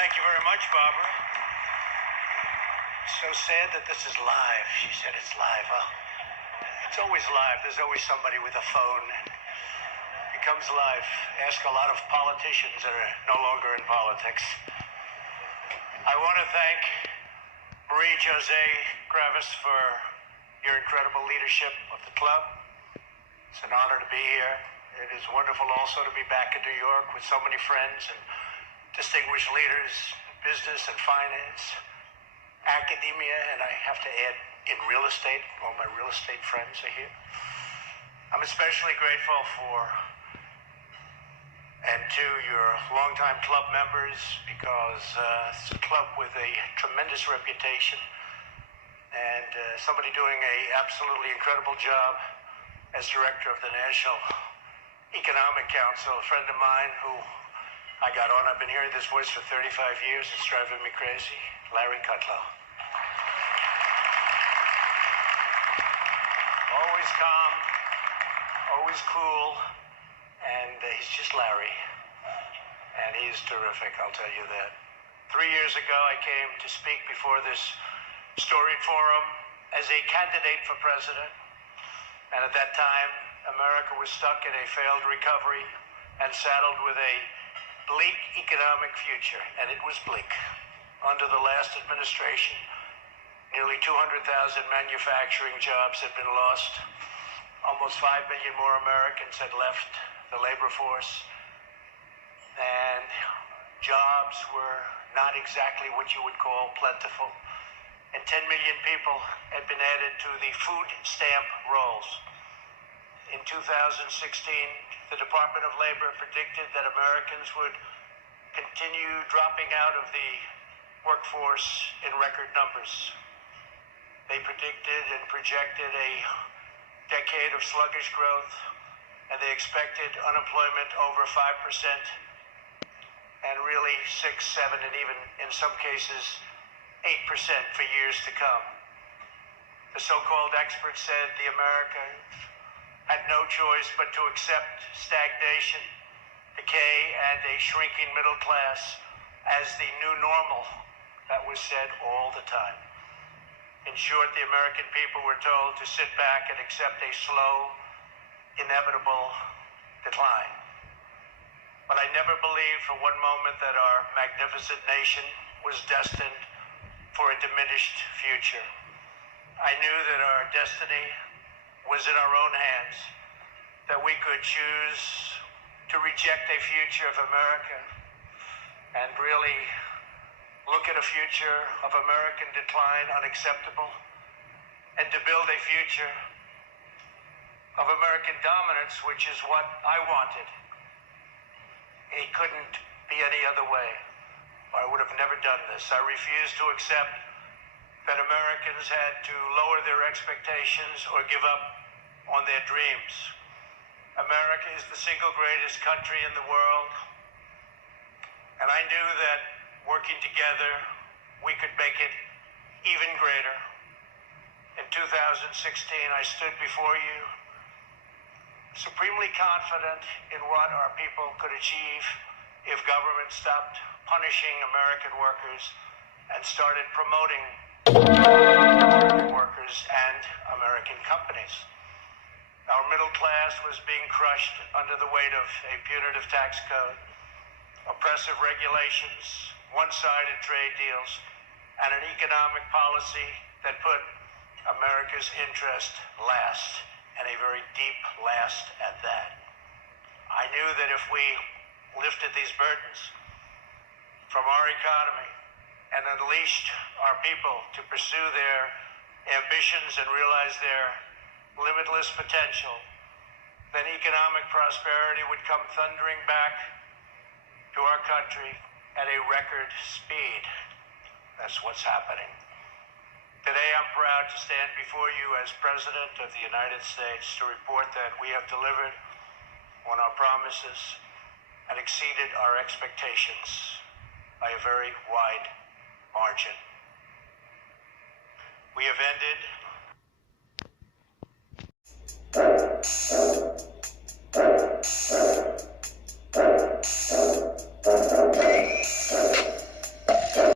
Thank you very much, Barbara. So sad that this is live. She said it's live. Well, it's always live. There's always somebody with a phone. It becomes live. Ask a lot of politicians that are no longer in politics. I want to thank Marie Jose Gravis for your incredible leadership of the club. It's an honor to be here. It is wonderful also to be back in New York with so many friends and distinguished leaders, business and finance, academia, and I have to add, in real estate. All my real estate friends are here. I'm especially grateful for and to your longtime club members, because it's a club with a tremendous reputation and somebody doing an absolutely incredible job as director of the National Economic Council, a friend of mine who I got on. I've been hearing this voice for 35 years. It's driving me crazy. Larry Kudlow. Always calm, always cool, and he's just Larry. And he's terrific, I'll tell you that. 3 years ago, I came to speak before this storied forum as a candidate for president. And at that time, America was stuck in a failed recovery and saddled with a bleak economic future, and it was bleak. Under the last administration, nearly 200,000 manufacturing jobs had been lost. Almost 5 million more Americans had left the labor force, and jobs were not exactly what you would call plentiful. And 10 million people had been added to the food stamp rolls. In 2016, the Department of Labor predicted that Americans would continue dropping out of the workforce in record numbers. They predicted and projected a decade of sluggish growth, and they expected unemployment over 5%, and really 6, 7, and even in some cases 8% for years to come. The so-called experts said the Americans had no choice but to accept stagnation, decay, and a shrinking middle class as the new normal. That was said all the time. In short, the American people were told to sit back and accept a slow, inevitable decline. But I never believed for one moment that our magnificent nation was destined for a diminished future. I knew that our destiny was in our own hands, that we could choose to reject a future of America and really look at a future of American decline unacceptable, and to build a future of American dominance, which is what I wanted. It couldn't be any other way. I would have never done this. I refused to accept that Americans had to lower their expectations or give up on their dreams. America is the single greatest country in the world, and I knew that working together, we could make it even greater. In 2016, I stood before you, supremely confident in what our people could achieve if government stopped punishing American workers and started promoting American workers and American companies. Our middle class was being crushed under the weight of a punitive tax code, oppressive regulations, one-sided trade deals, and an economic policy that put America's interest last, and a very deep last at that. I knew that if we lifted these burdens from our economy and unleashed our people to pursue their ambitions and realize their limitless potential, then economic prosperity would come thundering back to our country at a record speed. That's what's happening. Today, I'm proud to stand before you as President of the United States to report that we have delivered on our promises and exceeded our expectations by a very wide margin. We have ended